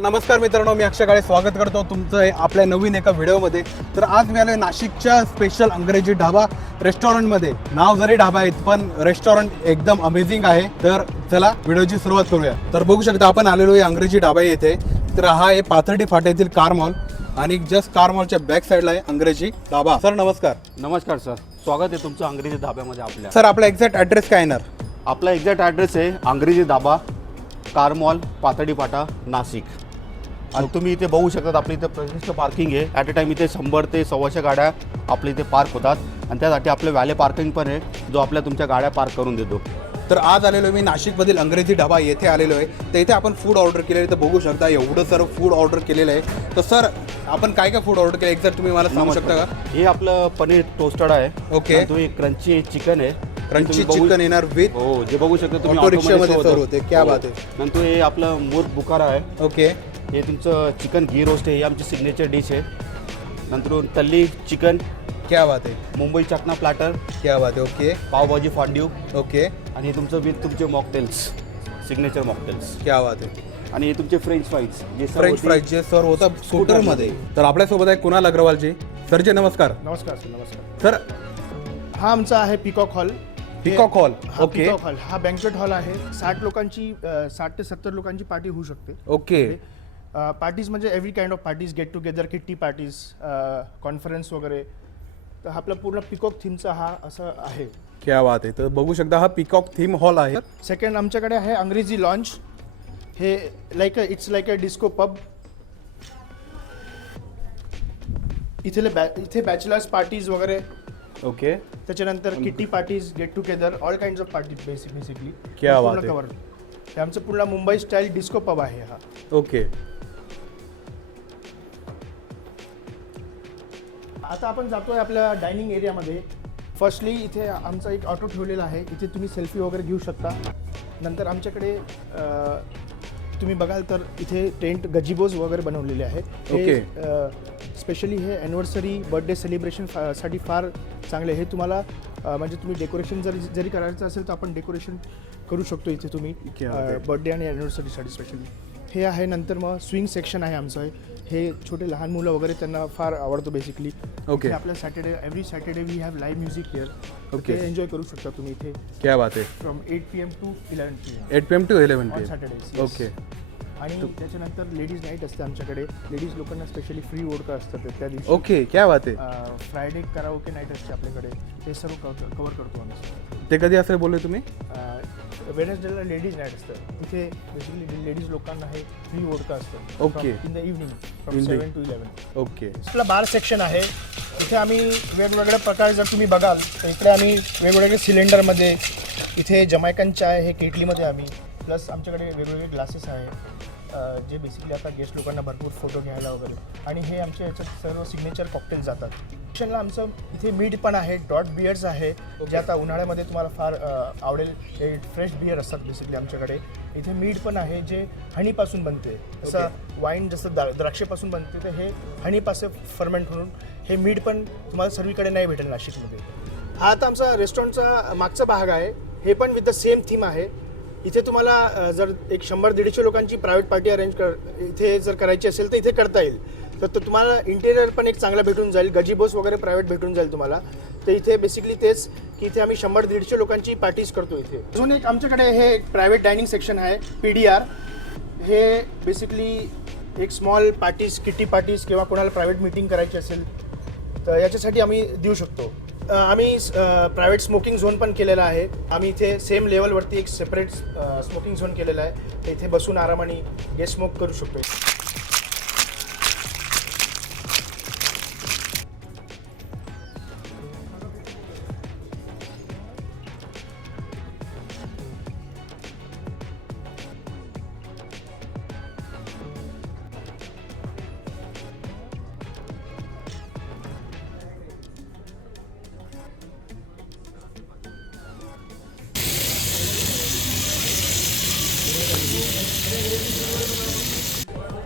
नमस्कार मित्रांनो मी अक्षय काळे स्वागत करतो तुमचं आपल्या नवीन एका व्हिडिओमध्ये. तर आज मी आलोय नाशिकच्या स्पेशल अंग्रेजी ढाबा रेस्टॉरंटमध्ये नाव जरी ढाबा आहेत पण रेस्टॉरंट एकदम अमेझिंग आहे. तर चला व्हिडिओची सुरुवात करूया. तर बघू शकता आपण आलेलो आहे अंग्रेजी ढाबा येथे. तर हा आहे पाथर्डी फाट्यातील कार मॉल आणि जस्ट कार मॉलच्या बॅक साईडला आहे अंग्रेजी ढाबा. सर नमस्कार. नमस्कार सर स्वागत आहे तुमचं अंग्रेजी धाब्यामध्ये आपल्या. सर आपला एक्झॅक्ट ॲड्रेस काय येणार? आपला एक्झॅक्ट ॲड्रेस आहे अंग्रेजी धाबा कार मॉल पातळी पाटा नाशिक. आणि तुम्ही इथे बघू शकतात आपल्या इथे प्रशिष्ट पार्किंग आहे. ॲट अ टाईम इथे शंभर ते सव्वाशे गाड्या आपल्या इथे पार्क होतात. आणि त्यासाठी आपलं व्हॅले पार्किंग पण आहे जो आपल्या तुमच्या गाड्या पार्क करून देतो. तर आज आलेलो आहे मी नाशिकमधील अंग्रेजी ढाबा येथे आलेलो आहे. तर इथे आपण फूड ऑर्डर केलेलं आहे तर बघू शकता एवढं सर्व फूड ऑर्डर केलेलं आहे. तर सर आपण काय काय फूड ऑर्डर केलं? एक्झॅक्ट तुम्ही मला सांगू शकता का? हे आपलं पनीर टोस्टेड आहे. Okay. तो एक क्रंची चिकन आहे. क्रंची तुम्ही चिकन येणार विथ हो जे बघू शकता तुम्ही ऑटो रिक्षामध्ये होते. क्या हो. बात आहे. नंतर हे आपलं मूर्ख बुखारा आहे. ओके हे तुमचं चिकन घी रोस्ट आहे ही आमची सिग्नेचर डिश आहे. नंतर तल्ली चिकन. क्या बात आहे. मुंबई चकना प्लॅटर क्या बात आहे ओके. पावभाजी फांड्यू ओके. आणि हे तुमचं विथ तुमचे मॉकटेल्स सिग्नेचर मॉकटेल्स क्या बात आहे. आणि हे तुमचे फ्रेंच फ्राईज जे फ्रेंच होते- फ्राईज जे सर होता स्कूटरमध्ये तर आपल्यासोबत आहे कुणाल अग्रवालजी? सर जे नमस्कार. नमस्कार सर नमस्कार. सर हा आमचा आहे पिकॉक हॉल पिकॉक हॉल हा ओके. पिकॉक हॉल हा बँकेट हॉल आहे. साठ लोकांची साठ ते सत्तर लोकांची पार्टी होऊ शकते. ओके. पार्टीज म्हणजे every kind of parties get together kitty parties conference वगैरे. तर आपला पूर्ण पिकॉक थीमचा हा असं आहे. क्या बात आहे. तर बघू शकता हा पिकॉक थीम हॉल आहे. सेकंड आमच्याकडे आहे अंग्रेजी लॉन्च हे like a it's like a disco pub इथले बॅ इथे बॅचलर्स पार्टीज वगैरे. ओके त्याच्यानंतर kitty parties get together all kind of party basic basically क्या बात आहे. कवर आमचं पूर्ण मुंबई स्टाईल डिस्को पब आहे हा. ओके आता आपण जातोय आपल्या डायनिंग एरियामध्ये फर्स्टली इथे आमचा एक ऑटो ठेवलेला आहे. इथे तुम्ही सेल्फी वगैरे घेऊ शकता. नंतर आमच्याकडे तुम्ही बघाल तर इथे टेंट गजिबोज वगैरे बनवलेले आहेत. Okay. स्पेशली हे अॅनिव्हर्सरी बर्थडे सेलिब्रेशनसाठी फार चांगले आहे. हे तुम्हाला अ, म्हणजे तुम्ही डेकोरेशन जरी जरी करायचं असेल तर आपण डेकोरेशन करू शकतो इथे तुम्ही. क्या बात आहे. बर्थडे आणि अॅनिव्हर्सरीसाठी स्पेशली हे आहे नंतर मग स्विंग सेक्शन आहे आमचं. हे छोटे लहान मुलं वगैरे त्यांना फार आवडतं बेसिकली Okay. आपल्या Saturday every Saturday we have live music here. Okay enjoy करू शकता तुम्ही इथे. क्या बात आहे. From eight P M to eleven P M eight P M to eleven on P Saturdays okay आणि त्याच्यानंतर लेडीज नाईट असते आमच्याकडे. लेडीज लोकांना स्पेशली फ्री ओढका असतात त्या दिवशी. ओके क्या बात आहे. फ्रायडे कराओके नाईट असते आपल्याकडे. ते सर्व कव्हर करतो आम्ही. ते कधी असेल बोलले तुम्ही? वेडनेसडेला लेडीज नाईट असतं. इथे बेसिकली लेडीज लोकांना हे फ्री ओढका असतं. Okay. In the evening from seven to eleven okay. आपला बार सेक्शन आहे. इथे आम्ही वेगवेगळ्या प्रकारे जर तुम्ही बघाल तर इकडे आम्ही वेगवेगळे सिलेंडरमध्ये इथे जमायकन चाय हे केटलीमध्ये आम्ही प्लस आमच्याकडे वेगवेगळे ग्लासेस आहे अ, जे बेसिकली आता गेस्ट लोकांना भरपूर फोटो घ्यायला वगैरे. आणि हे आमचे याच्यात सर्व सिग्नेचर कॉकटेल जातात. सेक्शनला आमचं इथे मीड पण आहे डॉट बियर्स आहे जे आता उन्हाळ्यामध्ये तुम्हाला फार आवडेल हे फ्रेश बियर असतात बेसिकली आमच्याकडे. इथे मीड पण आहे जे हनीपासून बनते. जसं वाईन जसं द्रा द्राक्षेपासून बनते तर हे हनीपासून फर्मेंट होऊन हे मीड पण तुम्हाला सर्वीकडे नाही भेटेल नाशिकमध्ये. हा आता आमचा रेस्टॉरंटचा मागचा भाग आहे. हे पण विथ द सेम थीम आहे. इथे तुम्हाला जर एक शंभर दीडशे लोकांची प्रायव्हेट पार्टी अरेंज कर इथे जर करायची असेल तर इथे करता येईल. तर तुम्हाला इंटेरियर पण एक चांगला भेटून जाईल गजीबोस वगैरे प्रायव्हेट भेटून जाईल तुम्हाला. तर इथे बेसिकली तेच की इथे आम्ही शंभर दीडशे लोकांची पार्टीज करतो इथे. अजून एक आमच्याकडे हे एक प्रायव्हेट डायनिंग सेक्शन आहे पी डी आर हे बेसिकली एक स्मॉल पार्टीज किटी पार्टीज किंवा कोणाला प्रायव्हेट मीटिंग करायची असेल तर याच्यासाठी आम्ही देऊ शकतो. आम्ही प्रायव्हेट स्मोकिंग झोन पण केलेला आहे. आम्ही इथे सेम लेवलवरती एक सेपरेट स्मोकिंग झोन केलेला आहे. इथे बसून आरामाने गेस्ट स्मोक करू शकतो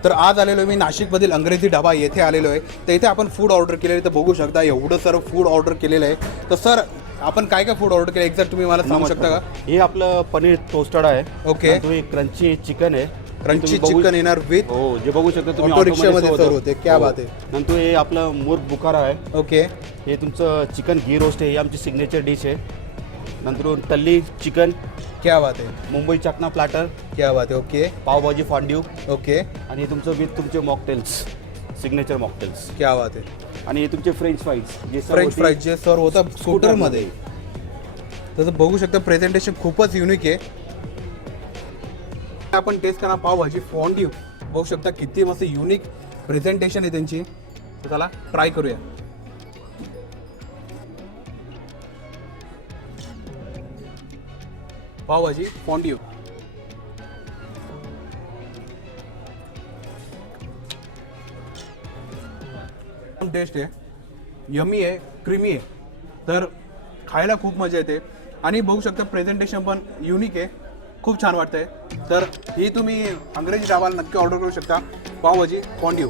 तर आज आलेलो आहे मी नाशिकमधील अंग्रेजी ढाबा येथे आलेलो आहे तर इथे आपण फूड ऑर्डर केलेलं आहे तर बघू शकता एवढं सर्व फूड ऑर्डर केलेलं आहे. तर सर आपण काय काय फूड ऑर्डर केलं? एक्झॅक्ट तुम्ही मला सांगू शकता का? हे आपलं पनीर टोस्टेड आहे. Okay. नंतर हे क्रंची चिकन आहे. क्रंची तुम्ही चिकन येणार विथ हो जे बघू शकता तुम्ही ऑटो रिक्षामध्ये होते. क्या हो. बात आहे. नंतर हे आपलं मुर्ग बुखारा आहे. ओके हे तुमचं चिकन घी रोस्ट आहे. ही आमची सिग्नेचर डिश आहे. नंतर टल्ली चिकन. क्या बात आहे मुंबई चकना प्लॅटर क्या बात आहे ओके. पावभाजी फॉन्ड्यू ओके. आणि हे तुमचं विथ तुमचे मॉकटेल्स सिग्नेचर मॉकटेल्स क्या बात आहे आणि हे तुमचे फ्रेंच फ्राईज जे फ्रेंच फ्राईज जे सर्व होतं स्कूटरमध्ये तसं बघू शकता प्रेझेंटेशन खूपच युनिक आहे. आपण टेस्ट करणार पावभाजी फॉन्ड्यू बघू शकता किती मस्त युनिक प्रेझेंटेशन आहे त्यांची. तर चला ट्राय करूया. पावभाजी फॉन्ड्यू टेस्ट आहे. यमी आहे क्रीमी आहे. तर खायला खूप मजा येते. आणि बघू शकता प्रेझेंटेशन पण युनिक आहे. खूप छान वाटतंय. तर ही तुम्ही अंग्रेजी डाबाला नक्की ऑर्डर करू शकता. पावभाजी फॉन्ड्यू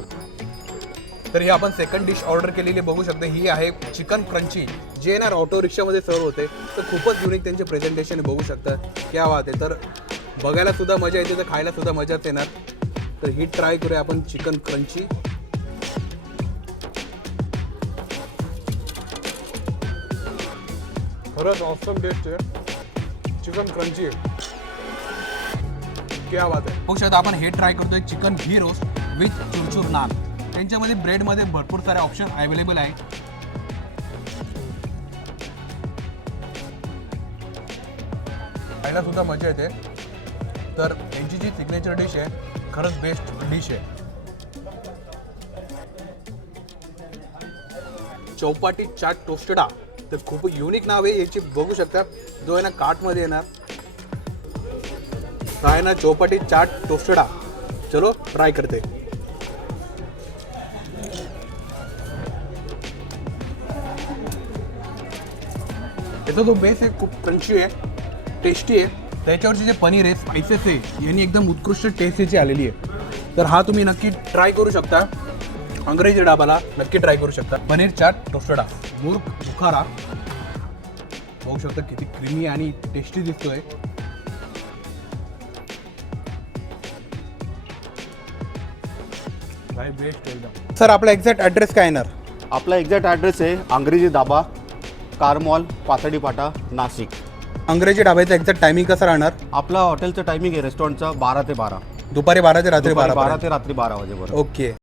तर ही आपण सेकंड डिश ऑर्डर केलेली बघू शकता ही आहे चिकन क्रंची जे ना ऑटो रिक्षामध्ये सर होते तर खूपच युनिक त्यांचे प्रेझेंटेशन बघू शकता. क्या वाद आहे. तर बघायला सुद्धा मजा येते तर खायला सुद्धा मजाच येणार. तर ही ट्राय करूया आपण चिकन क्रंची खरंच ऑसम टेस्ट आहे. चिकन क्रंची आहे. क्या बात आहे. बघू शकता आपण हे ट्राय करतोय chicken ghee roast with churchur naan त्यांच्यामध्ये ब्रेडमध्ये भरपूर सारे ऑप्शन अवेलेबल आहे. खायला सुद्धा मजा येते. तर यांची जी सिग्नेचर डिश आहे खरंच बेस्ट डिश आहे. चौपाटी चाट टोस्टडा तर खूप युनिक नाव आहे याची बघू शकता. जो आहे ना कार्टमध्ये येणार. आहे ना चौपाटी चाट टोस्टडा चलो ट्राय करते. याचा जो बेस आहे खूप क्रंची आहे. टेस्टी आहे. त्याच्यावरचे जे पनीर आहे स्पायसेस आहे यांनी एकदम उत्कृष्ट टेस्ट याची आलेली आहे. तर हा तुम्ही नक्की ट्राय करू शकता. अंग्रेजी डाबाला नक्की ट्राय करू शकता. पनीर चाट टोस्टडा मूर्ख बुखारा. बघू शकता किती क्रीमी आणि टेस्टी दिसतोय. सर आपला एक्झॅक्ट ॲड्रेस काय येणार? आपला एक्झॅक्ट ॲड्रेस आहे अंग्रेजी दाबा कारमॉल मॉल पाटा नाशिक. अंग्रेजी डाब्याचा एक्झॅक्ट टायमिंग कसं राहणार? आपला हॉटेलचं टायमिंग आहे रेस्टॉरंटचा बारा ते बारा. दुपारी बारा ते रात्री दुपारी बारा बारा ते रात्री बारा वाजेपर्यंत. ओके